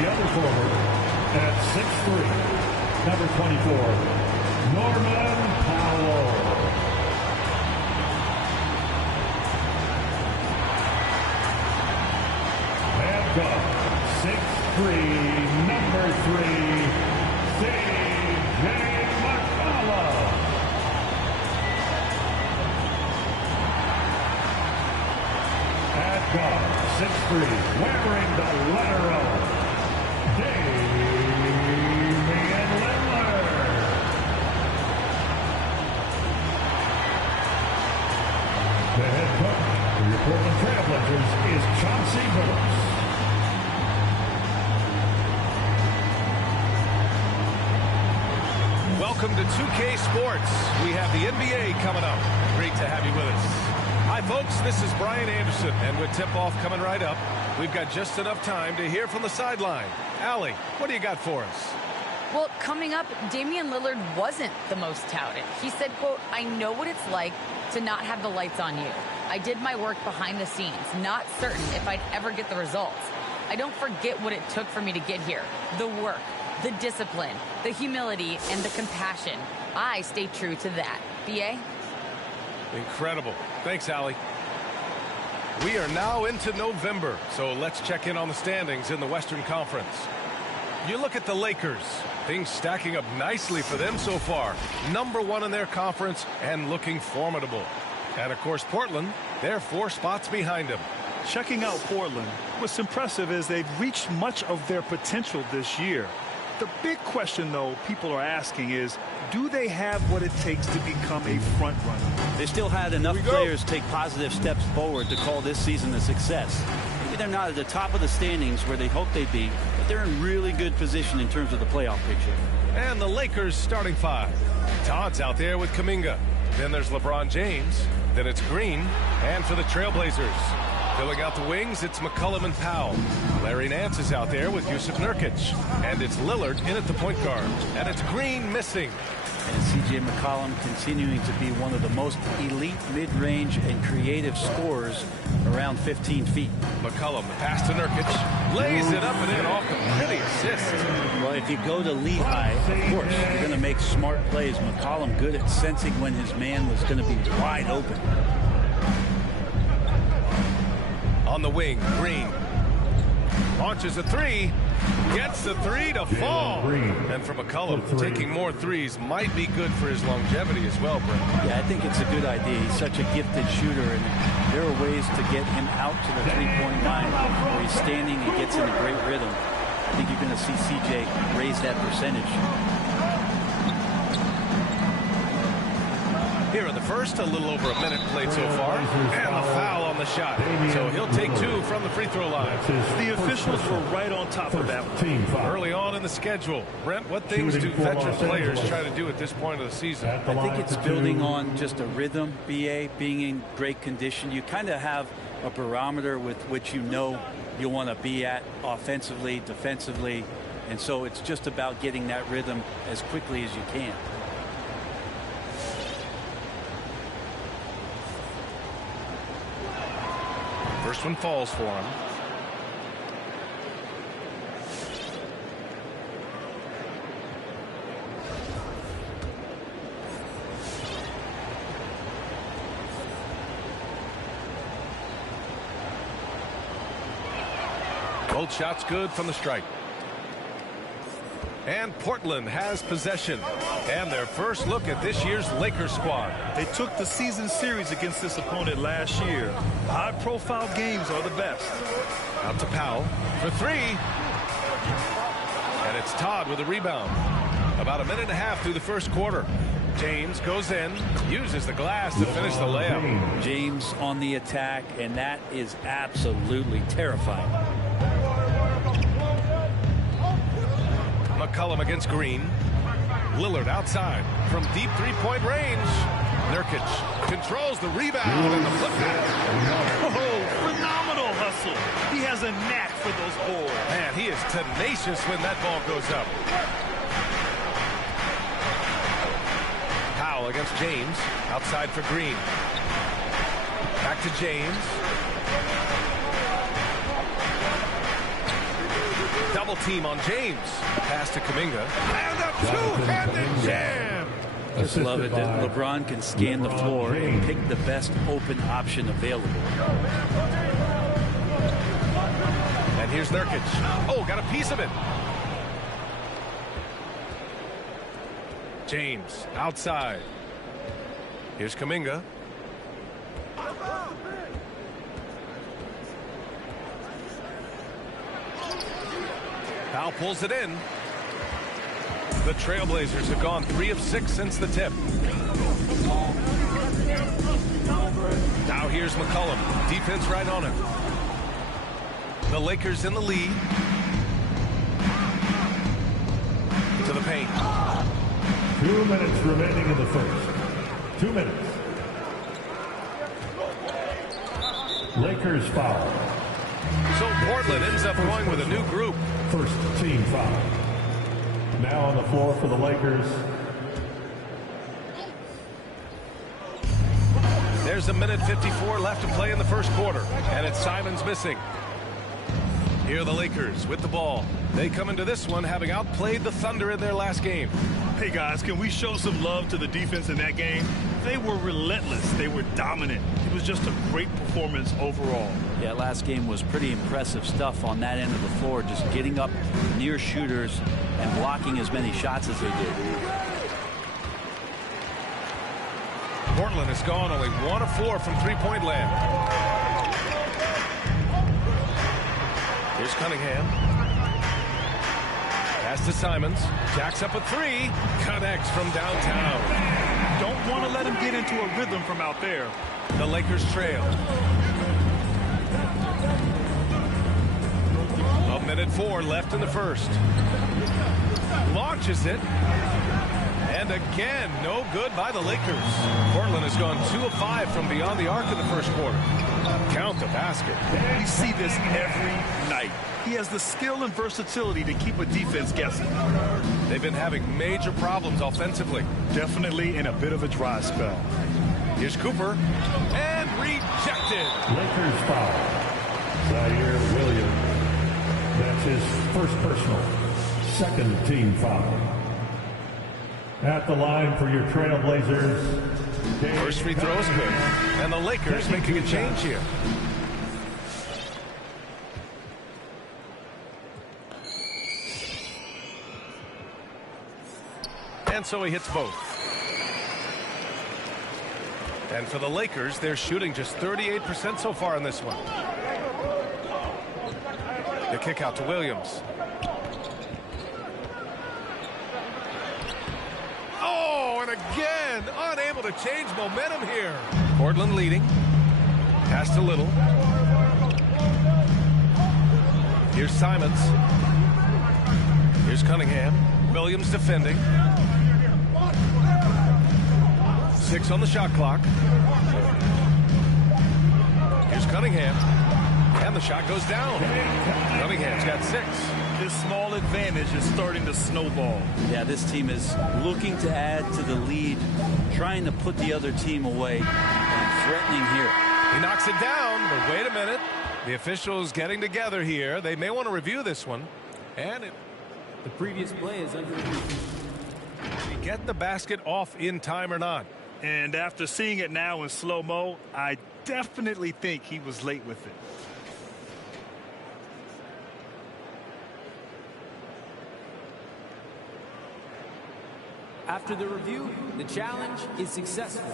The other forward at 6'3", number 24, Norman Powell. And guard, 6'3", number 3, C.J. McCollum. At guard, 6'3", wearing the letter O, Damian Lillard. The head coach for your Portland Trailblazers is Chauncey Billups. Welcome to 2K Sports. We have the NBA coming up. Great to have you with us. Hi, folks. This is Brian Anderson, and with tip-off coming right up, we've got just enough time to hear from the sideline. Allie, what do you got for us? Well, coming up, Damian Lillard wasn't the most touted. He said, quote, "I know what it's like to not have the lights on you. I did my work behind the scenes, not certain if I'd ever get the results. I don't forget what it took for me to get here. The work, the discipline, the humility, and the compassion. I stay true to that." B.A.? Incredible. Thanks, Allie. We are now into November, so let's check in on the standings in the Western Conference. You look at the Lakers, things stacking up nicely for them so far. #1 in their conference and looking formidable. And, of course, Portland, they're 4 spots behind them. Checking out Portland, what's impressive is they've reached much of their potential this year. The big question, though, people are asking is, do they have what it takes to become a front runner? They still had enough players take positive steps forward to call this season a success. Maybe they're not at the top of the standings where they hoped they'd be, but they're in really good position in terms of the playoff picture. And the Lakers starting 5. Todd's out there with Kuminga. Then there's LeBron James. Then it's Green. And for the Trailblazers, filling out the wings, it's McCollum and Powell. Larry Nance is out there with Yusuf Nurkic. And it's Lillard in at the point guard. And it's Green missing. And C.J. McCollum continuing to be one of the most elite mid-range and creative scorers around 15 feet. McCollum, the pass to Nurkic, lays it up and in off the pretty assist. Well, if you go to Lehigh, of course, you're going to make smart plays. McCollum good at sensing when his man was going to be wide open. On the wing, Green launches a 3, gets the 3 to fall. And for McCollum, taking more threes might be good for his longevity as well, Brent. Yeah, I think it's a good idea. He's such a gifted shooter, and there are ways to get him out to the three-point line where he's standing and gets in a great rhythm. I think you're going to see C.J. raise that percentage. Here in the first, a little over a minute played so far, and the foul on the shot. So he'll take 2 from the free throw line. The officials were right on top of that one. Early on in the schedule, Brent, what things do veteran players try to do at this point of the season? I think it's building on just a rhythm, B.A., being in great condition. You kind of have a barometer with which you know you want to be at offensively, defensively, and so it's just about getting that rhythm as quickly as you can. First one falls for him. Both shots good from the stripe. And Portland has possession. And their first look at this year's Lakers squad. They took the season series against this opponent last year. High-profile games are the best. Out to Powell for 3. And it's Todd with a rebound. About a minute and a half through the first quarter. James goes in, uses the glass to finish the layup. James on the attack, and that is absolutely terrifying. McCollum against Green. Lillard outside from deep three-point range. Nurkic controls the rebound and the putback. Oh, phenomenal hustle. He has a knack for those balls. Man, he is tenacious when that ball goes up. Powell against James. Outside for Green. Back to James. double team on James. Pass to Kuminga. And a two-handed jam. Just love it that LeBron can scan the floor and pick the best open option available. And here's Nurkic. Oh, got a piece of it. James outside. Here's Kuminga. Powell pulls it in. The Trailblazers have gone 3 of 6 since the tip. Now here's McCollum. Defense right on him. The Lakers in the lead. To the paint. 2 minutes remaining in the first. 2 minutes. Lakers foul. So Portland ends up going with a new group. First team foul. Now on the floor for the Lakers. There's a minute 54 left to play in the first quarter. And it's Simons missing. Here are the Lakers with the ball. They come into this one having outplayed the Thunder in their last game. Hey, guys, can we show some love to the defense in that game? They were relentless. They were dominant. It was just a great performance overall. Yeah, last game was pretty impressive stuff on that end of the floor, just getting up near shooters and blocking as many shots as they did. Portland has gone only 1 of 4 from three-point land. Here's Cunningham. Pass to Simons. Jacks up a 3. Connects from downtown. Don't want to let him get into a rhythm from out there. The Lakers trail. A minute 4 left in the first. Launches it. And again, no good by the Lakers. Portland has gone 2 of 5 from beyond the arc in the first quarter. Count the basket. We see this every night. He has the skill and versatility to keep a defense guessing. They've been having major problems offensively. Definitely in a bit of a dry spell. Here's Cooper. And rejected. Lakers foul. Zaire Williams. That's his first personal. Second team foul. At the line for your Trailblazers. First free throw is good. And the Lakers making a change here. And so he hits both. And for the Lakers, they're shooting just 38% so far in this one. The kick out to Williams. Oh, and again, unable to change momentum here. Portland leading. Pass to Little. Here's Simons. Here's Cunningham. Williams defending. 6 on the shot clock. Here's Cunningham. And the shot goes down. Cunningham's got 6. This small advantage is starting to snowball. Yeah, this team is looking to add to the lead, trying to put the other team away, and threatening here. He knocks it down, but wait a minute. The officials getting together here. They may want to review this one. And the previous play is under review. Did he get the basket off in time or not? And after seeing it now in slow-mo, I definitely think he was late with it. After the review, the challenge is successful.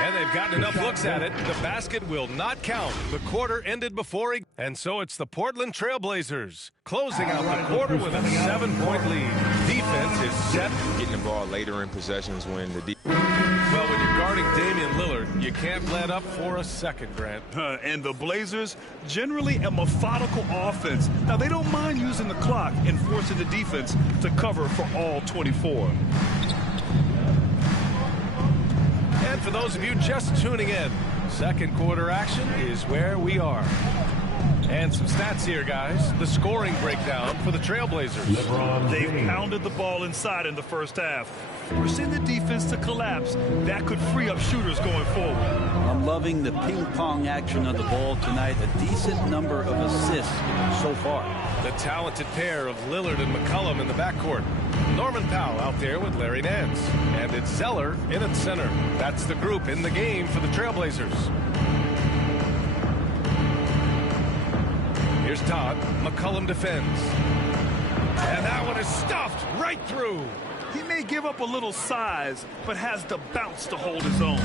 And they've gotten enough looks at it. The basket will not count. The quarter ended before he... And so it's the Portland Trailblazers closing out the quarter with a 7-point lead. Defense is set. Getting the ball later in possessions when the... Well, when you're guarding Damian Lillard, you can't let up for a second, Grant. And the Blazers, generally a methodical offense. Now, they don't mind using the clock and forcing the defense to cover for all 24. And for those of you just tuning in, second quarter action is where we are. And some stats here, guys. The scoring breakdown for the Trailblazers. They've pounded the ball inside in the first half, forcing the defense to collapse. That could free up shooters going forward. I'm loving the ping-pong action of the ball tonight. A decent number of assists so far. The talented pair of Lillard and McCollum in the backcourt. Norman Powell out there with Larry Nance. And it's Zeller in at center. That's the group in the game for the Trailblazers. Here's Todd. McCollum defends. And that one is stuffed right through. He may give up a little size, but has the bounce to hold his own.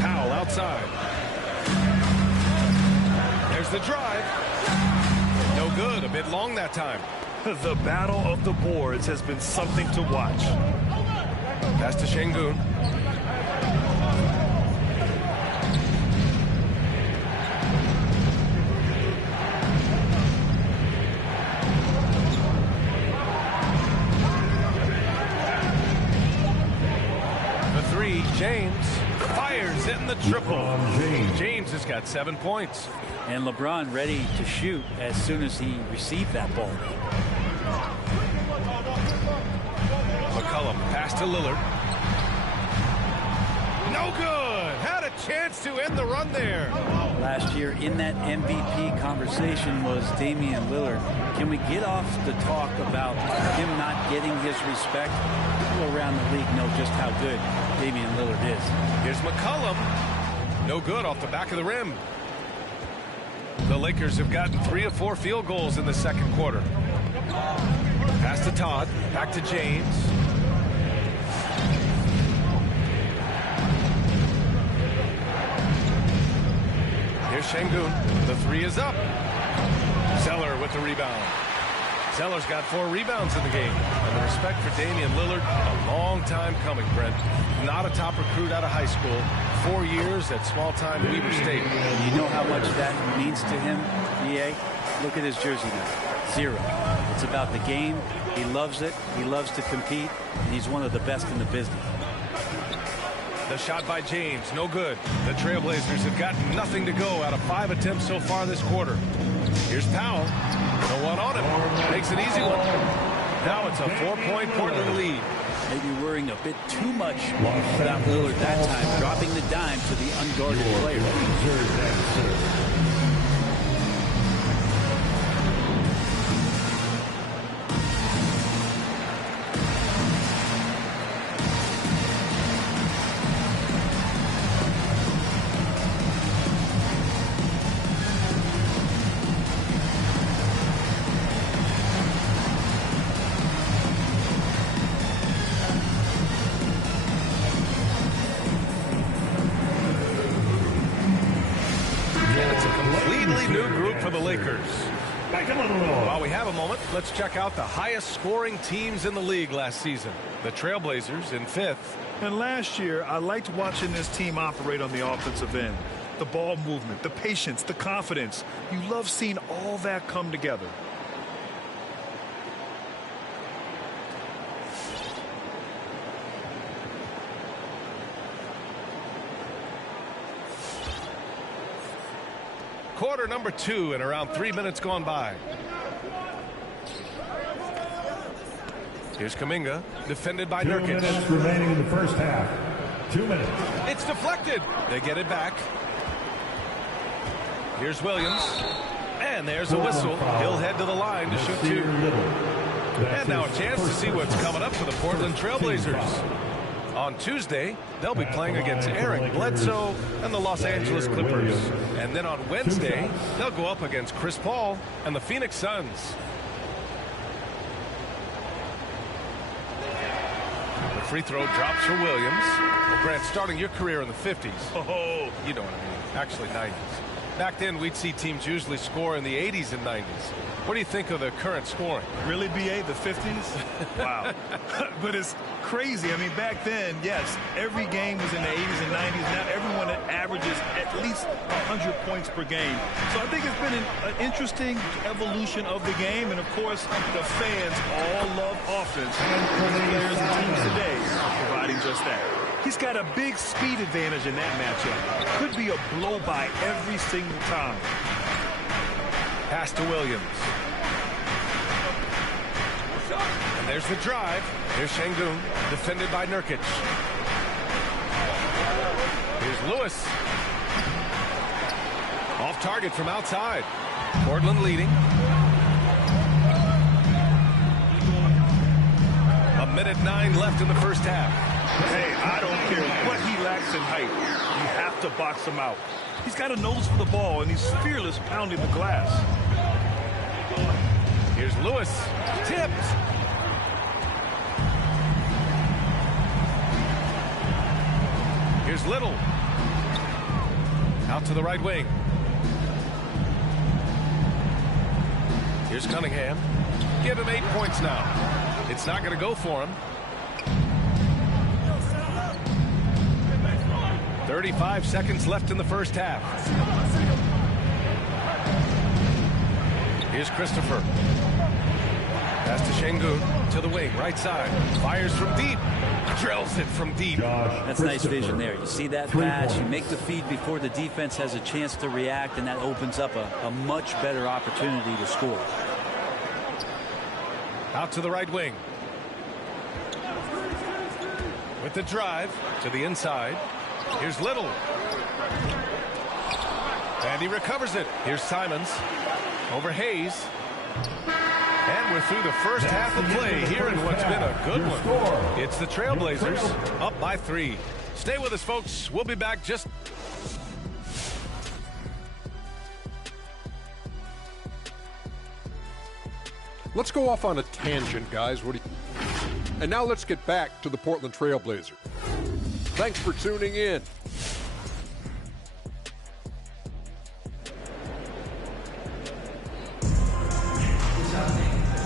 Powell outside. There's the drive. No good. A bit long that time. The battle of the boards has been something to watch. Pass to Şengün. James fires in the triple. James has got 7 points. And LeBron ready to shoot as soon as he received that ball. McCollum pass to Lillard. No good. Had a chance to end the run there. Last year in that MVP conversation was Damian Lillard. Can we get off the talk about him not getting his respect? People around the league know just how good Damian Lillard is. Here's McCollum. No good off the back of the rim. The Lakers have gotten 3 of 4 field goals in the second quarter. Pass to Todd. Back to James. Here's Şengün. The 3 is up. Zeller with the rebound. Zeller's got 4 rebounds in the game. And the respect for Damian Lillard, a long time coming, Brent. Not a top recruit out of high school. 4 years at small-time Weber State. You know how much that means to him, BA? Look at his jersey now. 0. It's about the game. He loves it. He loves to compete. And he's one of the best in the business. The shot by James, no good. The Trailblazers have gotten nothing to go out of 5 attempts so far this quarter. Here's Powell. No one on him. Makes an easy one. Now it's a 4-point Portland lead. Maybe worrying a bit too much about Lillard that time, dropping the dime to the unguarded player. While we have a moment, let's check out the highest scoring teams in the league last season. The Trailblazers in 5th. And last year, I liked watching this team operate on the offensive end. The ball movement, the patience, the confidence. You love seeing all that come together. Quarter number 2 and around 3 minutes gone by. Here's Kuminga, defended by Nurkic. 2 minutes remaining in the first half. 2 minutes. It's deflected. They get it back. Here's Williams. And there's a whistle. He'll head to the line to shoot 2. And now a chance to see what's coming up for the Portland Trailblazers. On Tuesday, they'll be playing against Eric Bledsoe and the Los Angeles Clippers. And then on Wednesday, they'll go up against Chris Paul and the Phoenix Suns. The free throw drops for Williams. Well, Grant, starting your career in the 50s. Oh, you know what I mean. Actually, 90s. Back then, we'd see teams usually score in the 80s and 90s. What do you think of the current scoring? Really, BA, the 50s? Wow. But it's crazy. I mean, back then, yes, every game was in the 80s and 90s. Now everyone averages at least 100 points per game. So I think it's been an interesting evolution of the game. And, of course, the fans all love offense. And the players and teams today are providing just that. He's got a big speed advantage in that matchup. Could be a blow by every single time. Pass to Williams. And there's the drive. Here's Şengün, defended by Nurkic. Here's Lewis. Off target from outside. Portland leading. A minute 9 left in the first half. Hey, I don't care what he lacks in height. You have to box him out. He's got a nose for the ball, and he's fearless pounding the glass. Here's Lewis. Tipped. Here's Little. Out to the right wing. Here's Cunningham. Give him 8 points now. It's not going to go for him. 35 seconds left in the first half. Here's Christopher. Pass to Şengün to the wing, right side. Fires from deep. Drills it from deep. That's nice vision there. You see that pass, you make the feed before the defense has a chance to react, and that opens up a much better opportunity to score. Out to the right wing. With the drive to the inside. Here's Little. And he recovers it. Here's Simons. Over Hayes. And we're through the first half of play here in what's been a good one. It's the Trailblazers up by 3. Stay with us, folks. We'll be back just... Let's go off on a tangent, guys. And now let's get back to the Portland Trailblazers. Thanks for tuning in.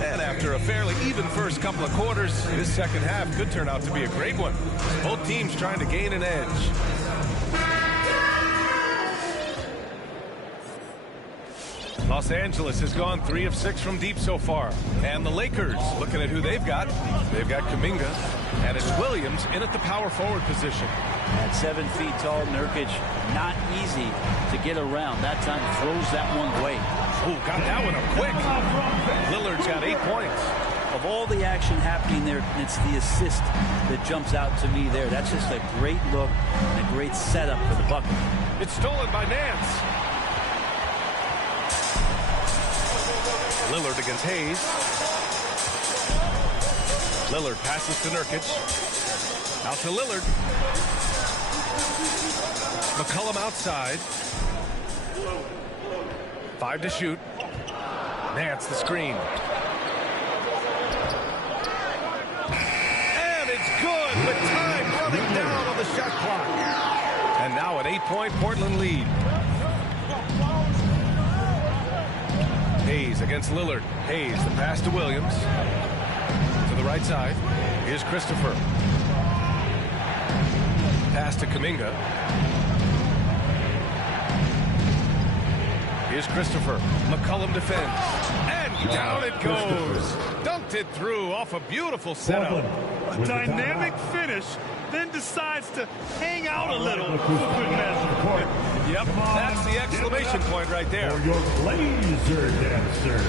And after a fairly even first couple of quarters, this second half could turn out to be a great one. Both teams trying to gain an edge. Los Angeles has gone 3 of 6 from deep so far. And the Lakers, looking at who they've got Kuminga, and it's Williams in at the power forward position. At 7 feet tall, Nurkic, not easy to get around. That time throws that one away. Oh, got that one up quick. Lillard's got 8 points. Of all the action happening there, it's the assist that jumps out to me there. That's just a great look and a great setup for the bucket. It's stolen by Nance. Lillard against Hayes. Lillard passes to Nurkic. Out to Lillard. McCollum outside. 5 to shoot. Nance the screen. And it's good with time running down on the shot clock. And now an 8-point Portland lead. Hayes against Lillard. Hayes, the pass to Williams. To the right side. Here's Christopher. Pass to Kuminga. Here's Christopher. McCollum defends. And down it goes. Dunked it through off a beautiful setup. A dynamic finish, then decides to hang out a little. Good measure. Yep, that's the exclamation point right there. For your Blazer dancer.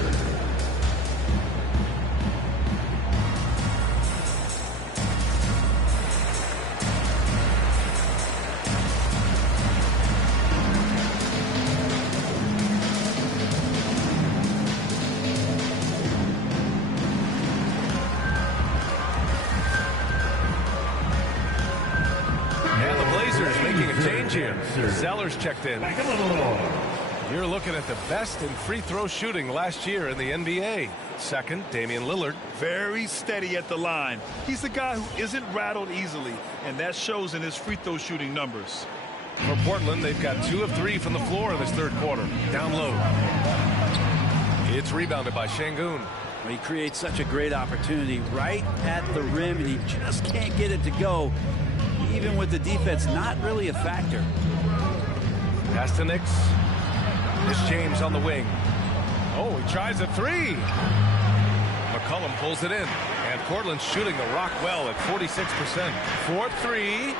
Sellers checked in. You're looking at the best in free throw shooting last year in the NBA. Second, Damian Lillard. Very steady at the line. He's the guy who isn't rattled easily, and that shows in his free throw shooting numbers. For Portland, they've got 2 of 3 from the floor in this third quarter. Down low. It's rebounded by Şengün. He creates such a great opportunity right at the rim, and he just can't get it to go. Even with the defense, not really a factor. Pass to Nix. It's James on the wing. Oh, he tries a 3. McCollum pulls it in. And Portland's shooting the rock well at 46%. 4-3.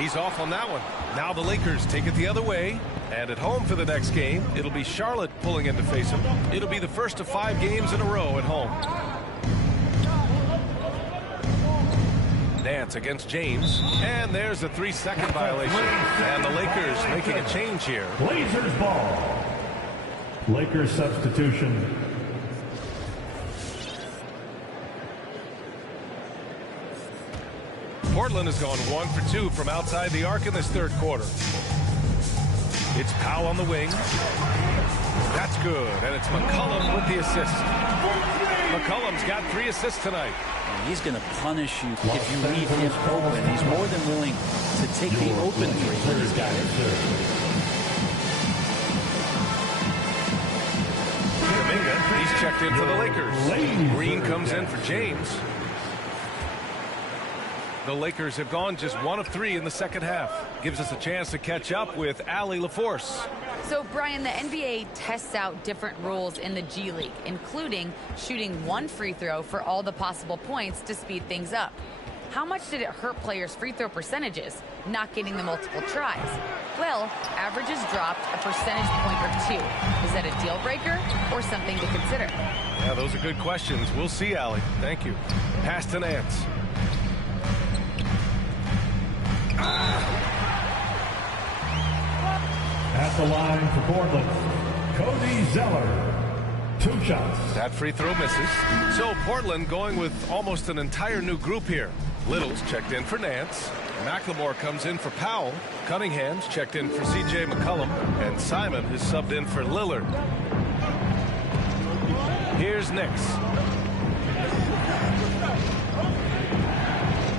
He's off on that one. Now the Lakers take it the other way. And at home for the next game, it'll be Charlotte pulling in to face him. It'll be the first of 5 games in a row at home. Nance against James. And there's a 3-second violation. And the Lakers making a change here. Blazers ball. Lakers substitution. Portland has gone 1 for 2 from outside the arc in this third quarter. It's Powell on the wing. That's good. And it's McCollum with the assist. McCollum's got 3 assists tonight. He's going to punish you if you leave him open. He's more than willing to take the open three when he's got it. Kuminga, he's checked in for the Lakers. Green comes in for James. The Lakers have gone just 1 of 3 in the second half. Gives us a chance to catch up with Allie LaForce. So, Brian, the NBA tests out different rules in the G League, including shooting 1 free throw for all the possible points to speed things up. How much did it hurt players' free throw percentages, not getting the multiple tries? Well, averages dropped a percentage point or 2. Is that a deal breaker or something to consider? Yeah, those are good questions. We'll see, Allie. Thank you. Pass to Nance. At the line for Portland, Cody Zeller. 2 shots. That free throw misses. So Portland going with almost an entire new group here. Little's checked in for Nance. McLemore comes in for Powell. Cunningham's checked in for C.J. McCollum. And Simon is subbed in for Lillard. Here's Nix.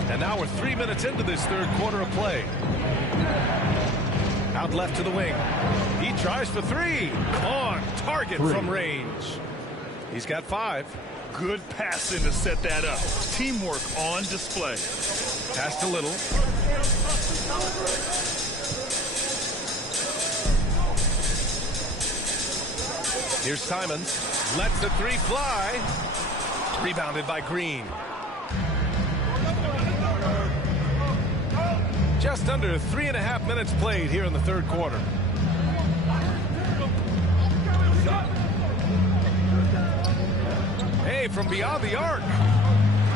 And now we're 3 minutes into this third quarter of play. Out left to the wing. He tries for 3. On target from range. He's got 5. Good passing to set that up. Teamwork on display. Pass to Little. Here's Simons. Lets the 3 fly. Rebounded by Green. Just under 3.5 minutes played here in the third quarter. Hey, from beyond the arc.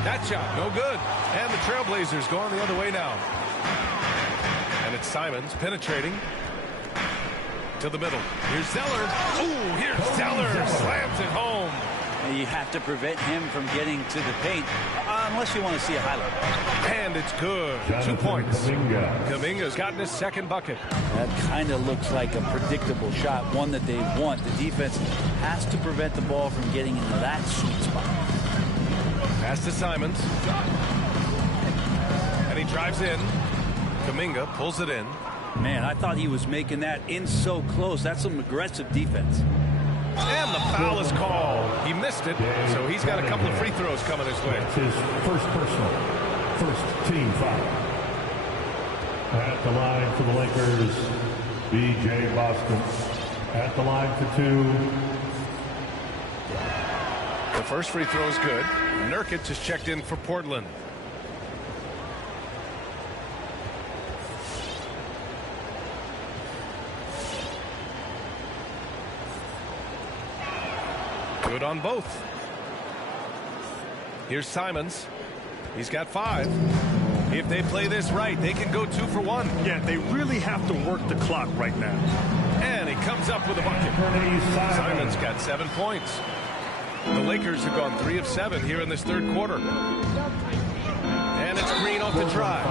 That shot, no good. And the Trailblazers going the other way now. And it's Simons penetrating to the middle. Here's Zeller. Ooh, here's Zeller. Slams it home. And you have to prevent him from getting to the paint unless you want to see a highlight. And it's good. 2 points. Kuminga's gotten his second bucket. That kind of looks like a predictable shot, one that they want. The defense has to prevent the ball from getting into that sweet spot. Pass to Simons. And he drives in. Kuminga pulls it in. Man, I thought he was making that in so close. That's some aggressive defense. And the foul is called. He missed it, so he's got a couple of free throws coming his way. It's his first personal, first team foul. At the line for the Lakers, B.J. Boston. At the line for 2. The first free throw is good. Nurkic is checked in for Portland. Good on both. Here's Simons. He's got 5. If they play this right, they can go 2 for 1. Yeah, they really have to work the clock right now. And he comes up with a bucket. Simons got 7 points. The Lakers have gone 3 of 7 here in this third quarter. And it's Green off the drive.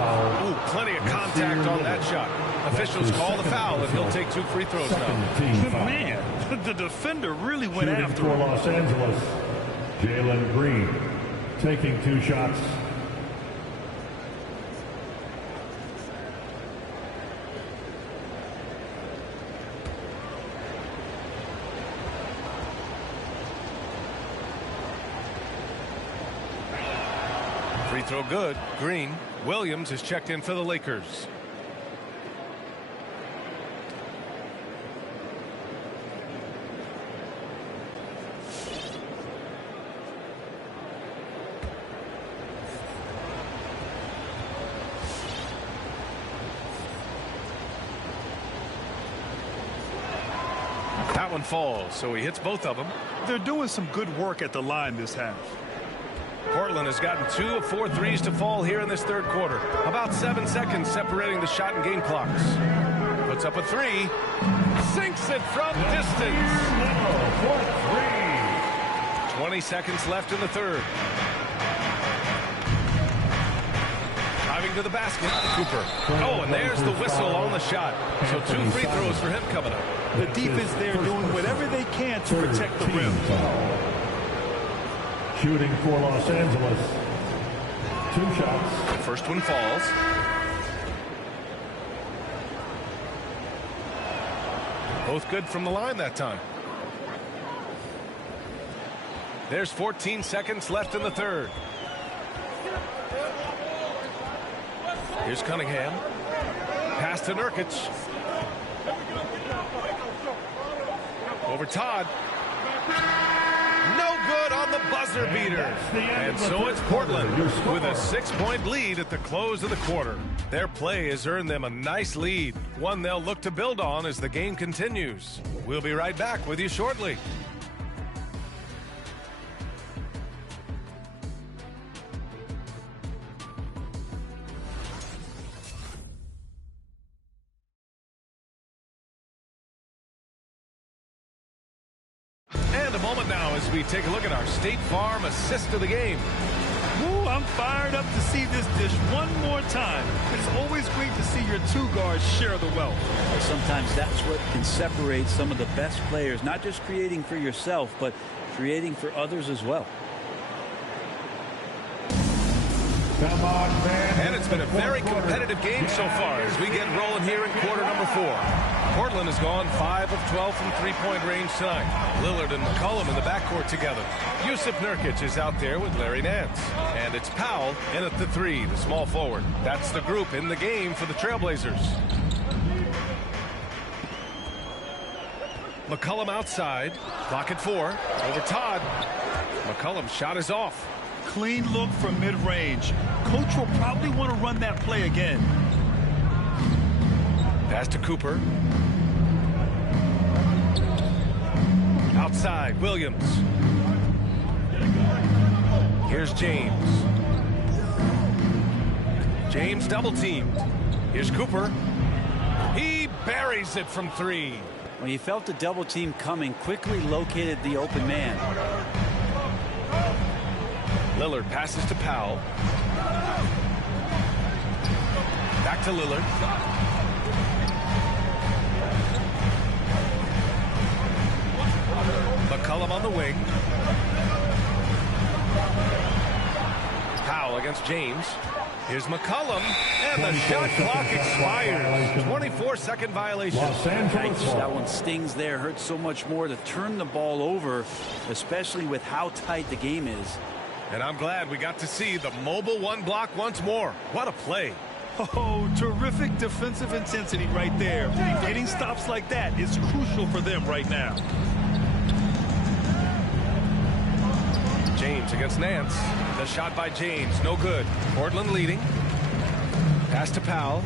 Ooh, plenty of contact on that shot. Officials call the foul, and he'll take 2 free throws now. Man, the defender really went Shooting after for him. Los Angeles, Jalen Green taking 2 shots. Free throw good. Green. Williams is checked in for the Lakers. That one falls, so he hits both of them. They're doing some good work at the line this half. Portland has gotten 2 of 4 threes to fall here in this third quarter. About 7 seconds separating the shot and game clocks. Puts up a 3. Sinks it from distance. 20 seconds left in the third. Driving to the basket, Cooper. Oh, and there's the whistle on the shot. So 2 free throws for him coming up. The defense there doing whatever they can to protect the rim. Shooting for Los Angeles. 2 shots. The first one falls. Both good from the line that time. There's 14 seconds left in the third. Here's Cunningham. Pass to Nurkic. Over Todd. No good on the buzzer beater. And so it's Portland with a 6-point lead at the close of the quarter. Their play has earned them a nice lead, one they'll look to build on as the game continues. We'll be right back with you shortly. And a moment now as we take a look at our State Farm assist of the game. Ooh, I'm fired up to see this dish one more time. It's always great to see your 2 guards share the wealth. Sometimes that's what can separate some of the best players, not just creating for yourself, but creating for others as well. Come on, man. And it's been a very competitive game so far as we get rolling here in quarter number 4. Portland has gone 5 of 12 from three-point range tonight. Lillard and McCollum in the backcourt together. Yusuf Nurkic is out there with Larry Nance. And it's Powell in at the 3, the small forward. That's the group in the game for the Trailblazers. McCollum outside. Clock at 4. Over Todd. McCollum's shot is off. Clean look from mid-range. Coach will probably want to run that play again. Pass to Cooper. Outside, Williams. Here's James. James double-teamed. Here's Cooper. He buries it from 3. When he felt the double team coming, quickly located the open man. Lillard passes to Powell. Back to Lillard. McCollum on the wing. Powell against James. Here's McCollum, and the shot clock expires. 24-second violation. That one stings there. Hurts so much more to turn the ball over, especially with how tight the game is. And I'm glad we got to see the mobile 1 block once more. What a play. Oh, terrific defensive intensity right there. Getting stops like that is crucial for them right now. James against Nance. The shot by James, no good. Portland leading. Pass to Powell.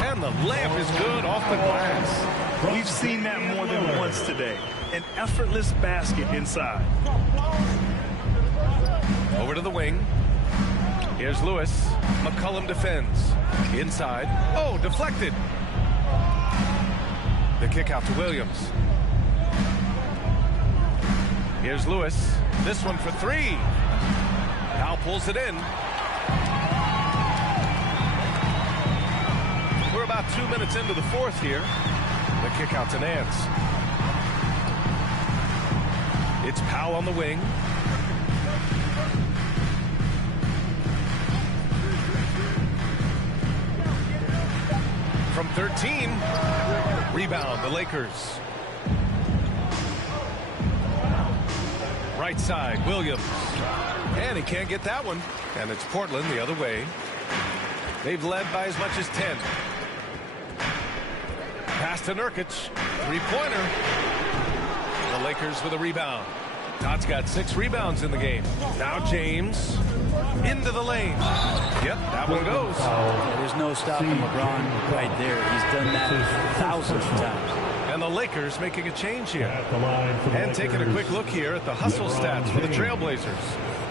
And the layup is good off the glass. We've seen that more than once today. An effortless basket inside. Over to the wing. Here's Lewis. McCollum defends. Inside. Oh, deflected. The kick out to Williams. Here's Lewis. This one for 3. Powell pulls it in. We're about 2 minutes into the fourth here. The kick out to Nance. It's Powell on the wing. From 13. Rebound, the Lakers. Right side, Williams. And he can't get that one. And it's Portland the other way. They've led by as much as 10. Pass to Nurkic. 3-pointer. The Lakers with a rebound. Todd's got 6 rebounds in the game. Now James into the lane. Yep, that one goes. There's no stopping LeBron right there. He's done that thousands of times. And the Lakers making a change here. At the line for the And taking a Lakers, quick look here at the hustle LeBron stats for the James. Trailblazers.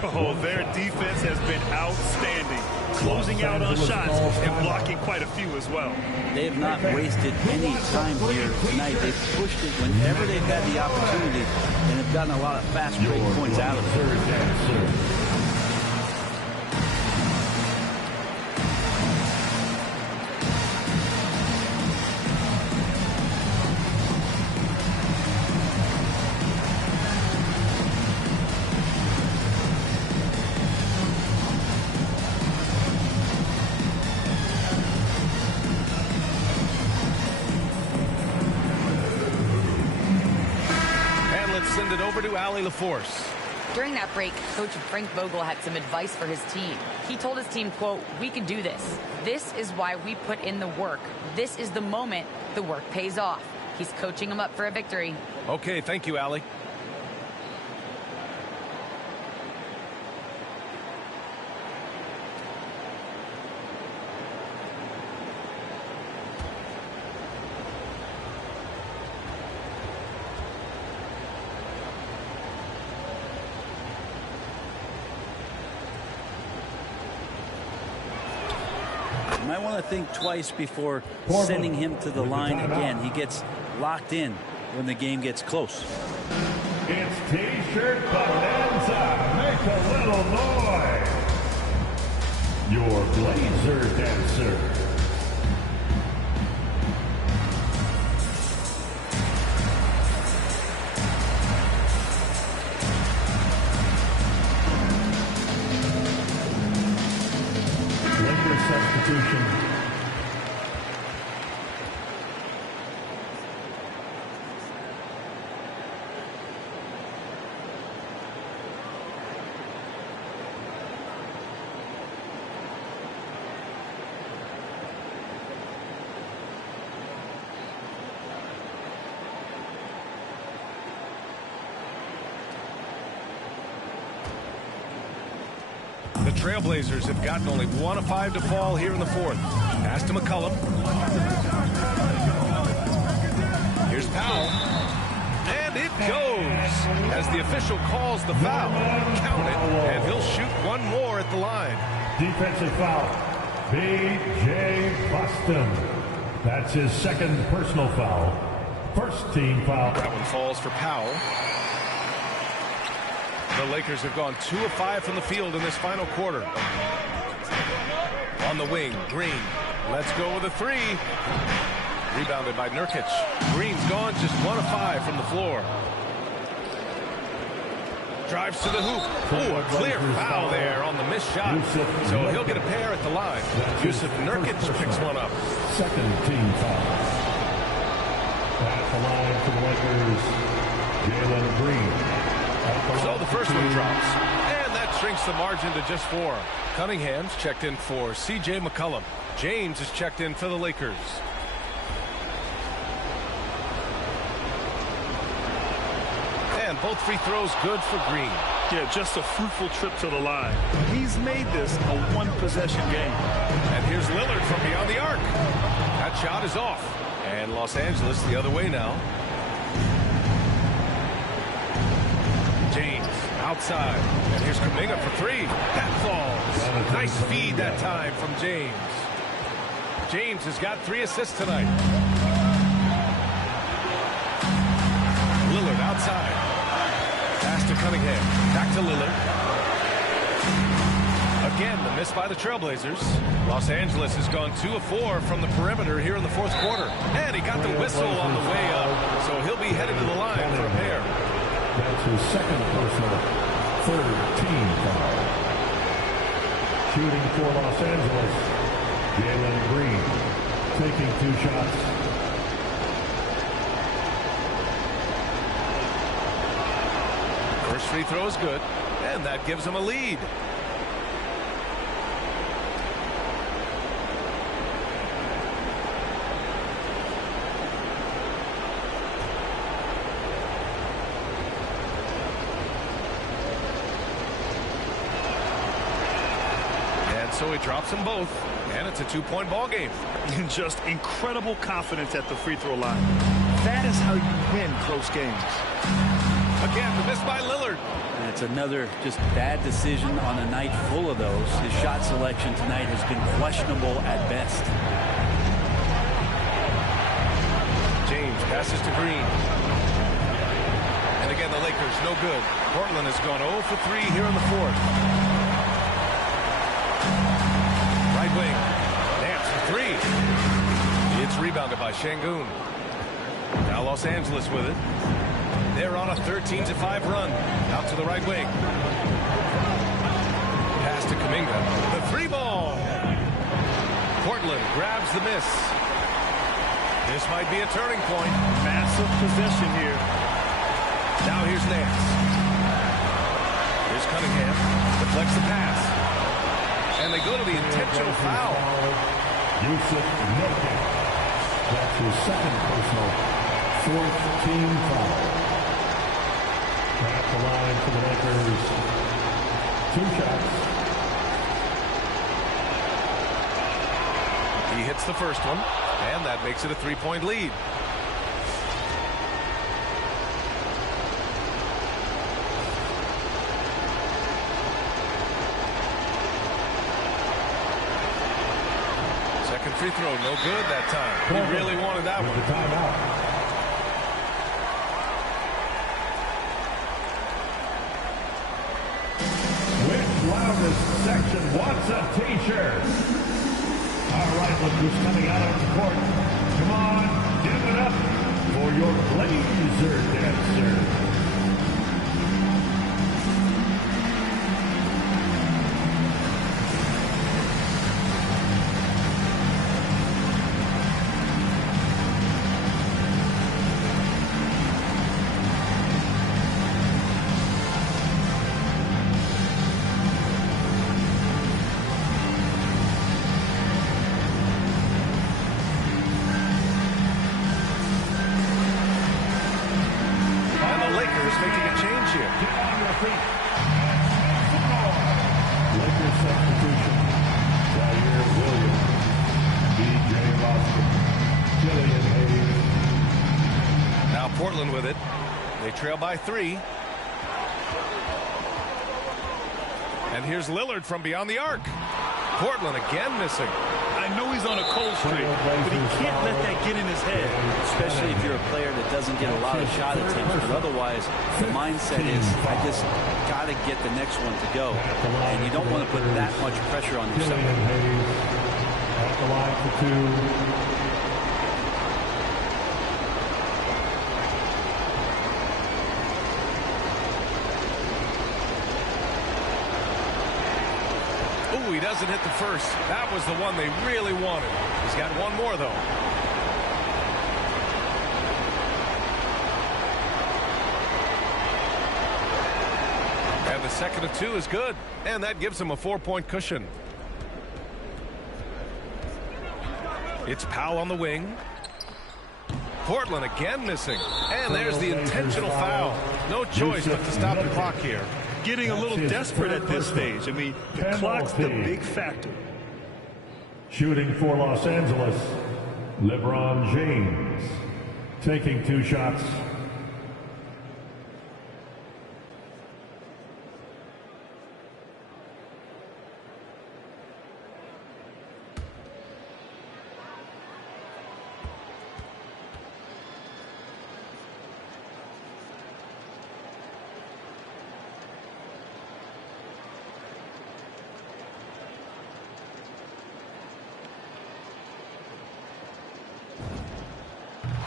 Oh, their defense has been outstanding, closing out on shots and blocking quite a few as well. They have not wasted any time here tonight. They've pushed it whenever they've had the opportunity and have gotten a lot of fast break points out of it. Third dancer. Send it over to Allie LaForce. During that break, Coach Frank Vogel had some advice for his team. He told his team, quote, "We can do this. This is why we put in the work. This is the moment the work pays off." He's coaching them up for a victory. Okay, thank you, Allie. You might want to think twice before sending him to the line again. He gets locked in when the game gets close. It's T-shirt bonanza. Make a little noise. Your Blazer dancer. Lakers substitution. The Trailblazers have gotten only 1 of 5 to fall here in the fourth. Pass to McCollum. Here's Powell. And it goes as the official calls the foul. Count it, and he'll shoot one more at the line. Defensive foul. B.J. Boston. That's his second personal foul. First team foul. That one falls for Powell. The Lakers have gone 2 of 5 from the field in this final quarter. On the wing, Green. Let's go with a 3. Rebounded by Nurkic. Green's gone just 1 of 5 from the floor. Drives to the hoop. Oh, a clear foul there on the missed shot. So he'll get a pair at the line. Yusuf Nurkic picks one up. Second team foul. At the line for the Lakers, Jalen Green. So the first one drops. And that shrinks the margin to just 4. Cunningham's checked in for C.J. McCollum. James is checked in for the Lakers. And both free throws good for Green. Yeah, just a fruitful trip to the line. He's made this a one-possession game. And here's Lillard from beyond the arc. That shot is off. And Los Angeles the other way now. James outside. And here's Kuminga for 3. That falls. Nice feed that time from James. James has got 3 assists tonight. Lillard outside. Pass to Cunningham. Back to Lillard. Again, the miss by the Trailblazers. Los Angeles has gone 2 of 4 from the perimeter here in the fourth quarter. And he got the whistle on the way up. So he'll be headed to the line for a pair. That's his second personal, third team foul. Shooting for Los Angeles, Jalen Green, taking 2 shots. First free throw is good, and that gives him a lead. So he drops them both, and it's a 2-point ball game. And just incredible confidence at the free throw line. That is how you win close games. Again, the miss by Lillard. And it's another just bad decision on a night full of those. His shot selection tonight has been questionable at best. James passes to Green. And again, the Lakers, no good. Portland has gone 0 for 3 here in the fourth. Right wing. Nance for 3. It's rebounded by Şengün. Now Los Angeles with it. They're on a 13-5 run. Out to the right wing. Pass to Kuminga. The 3-ball. Portland grabs the miss. This might be a turning point. Massive possession here. Now here's Nance. Here's Cunningham. Deflects the pass. And they go to the intentional foul. Yusuf Nurkic. That's his second personal, 4th team foul. At the line for the Lakers. 2 shots. He hits the first one, and that makes it a 3-point lead. Second free throw, no good that time. He really wanted that one. The timeout. Which loudest section wants a t-shirt? All right, look who's coming out on the court. Come on, give it up for your Blazer dancer. Portland with it. They trail by 3. And here's Lillard from beyond the arc. Portland again missing. I know he's on a cold streak, but he can't let that get in his head. Especially if you're a player that doesn't get a lot of shot attempts. But otherwise, the mindset is, I just got to get the next one to go. And you don't want to put that much pressure on yourself. At the line for 2. He doesn't hit the first. That was the one they really wanted. He's got one more, though. And the second of 2 is good. And that gives him a 4-point cushion. It's Powell on the wing. Portland again missing. And there's the intentional foul. No choice but to stop the clock here. Getting a little desperate at this stage. I mean, the clock's the big factor. Shooting for Los Angeles, LeBron James, taking 2 shots.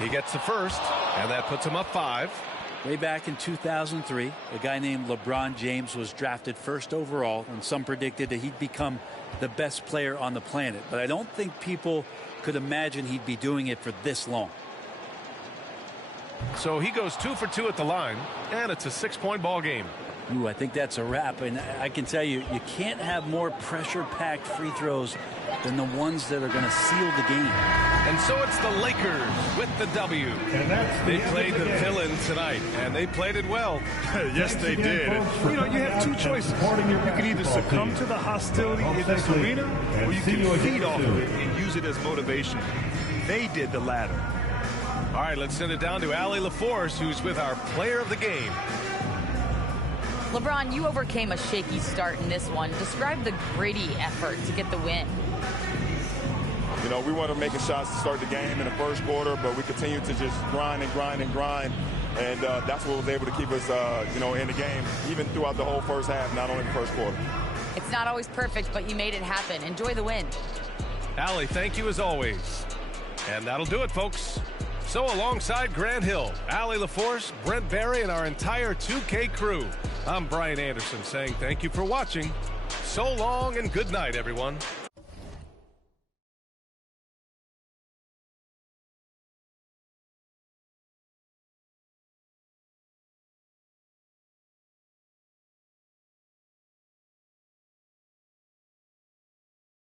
He gets the first, and that puts him up 5. Way back in 2003, a guy named LeBron James was drafted first overall, and some predicted that he'd become the best player on the planet. But I don't think people could imagine he'd be doing it for this long. So he goes 2 for 2 at the line, and it's a 6-point ball game. Ooh, I think that's a wrap. And I can tell you, you can't have more pressure-packed free throws than the ones that are going to seal the game. And so it's the Lakers with the W. And that's They played the villain tonight, and they played it well. Yes, they did. And, you know, you have two choices. You can either succumb to the hostility in this arena, or you can feed off of it and use it as motivation. They did the latter. All right, let's send it down to Allie LaForce, who's with our player of the game. LeBron, you overcame a shaky start in this one. Describe the gritty effort to get the win. You know, we wanted making shots to start the game in the first quarter, but we continued to just grind and grind and grind. And that's what was able to keep us, you know, in the game, even throughout the whole first half, not only the first quarter. It's not always perfect, but you made it happen. Enjoy the win. Allie, thank you as always. And that'll do it, folks. So alongside Grant Hill, Allie LaForce, Brent Barry, and our entire 2K crew, I'm Brian Anderson saying thank you for watching. So long and good night, everyone.